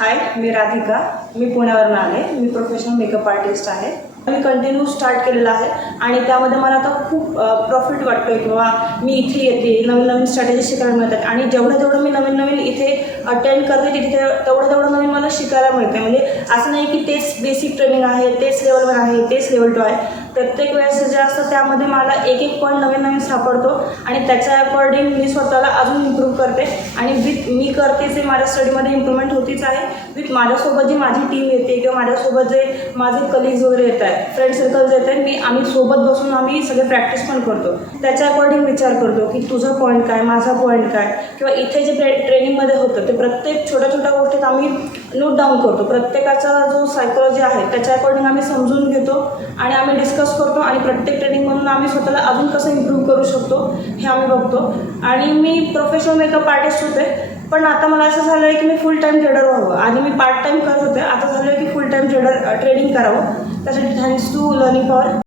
हाय, मी राधिका. मी पुण्यावरून आले. मी professional makeup artist आहे. मी कंटिन्यू स्टार्ट केलेला आहे आणि त्यामध्ये मला आता खूप प्रॉफिट वाटतो आहे किंवा मी इथे येते, नवीन नवीन स्ट्रॅटेजी शिकायला मिळतात आणि जेवढं मी नवीन इथे अटेंड करते तिथे तेवढं नवीन मला शिकायला मिळते. म्हणजे असं नाही की तेच बेसिक ट्रेनिंग आहे, तेच लेवल 1 आहे, तेच लेवल 2 आहे. प्रत्येक वेळेस जे असतं त्यामध्ये मला एक पॉईंट नवीन सापडतो आणि त्याच्या अकॉर्डिंग मी स्वतःला अजून इम्प्रूव्ह करते आणि मी करते जे माझ्या स्टडीमध्ये इम्प्रूव्हमेंट होतीच आहे. विथ माझ्यासोबत जी माझी टीम येते किंवा माझ्यासोबत जे माझे कलिग्स वगैरे येत आहेत, फ्रेंड सर्कल्स येत आहेत, आम्ही सोबत बसून आम्ही सगळे प्रॅक्टिस पण करतो. त्याच्या अकॉर्डिंग विचार करतो की तुझं पॉईंट काय, माझा पॉईंट काय, किंवा इथे जे ट्रेनिंगमध्ये होतं ते प्रत्येक छोट्या गोष्टीत आम्ही नोट डाऊन करतो. प्रत्येकाचा जो सायकोलॉजी आहे त्याच्या अकॉर्डिंग आम्ही समजून घेतो आणि आम्ही डिस्कस करतो आणि प्रत्येक ट्रेनिंगमधून आम्ही स्वतःला अजून कसं इम्प्रूव्ह करू शकतो हे आम्ही बघतो. आणि मी प्रोफेशनल मेकअप आर्टिस्ट होते, पण आता मला असं झालं आहे की मी फुल टाईम ट्रेडर व्हावं. आधी मी पार्ट टाईम करत होते, आता झालं आहे की फुल टाईम ट्रेडिंग करावं. त्यासाठी थँक्स टू लर्निंग पॉवर.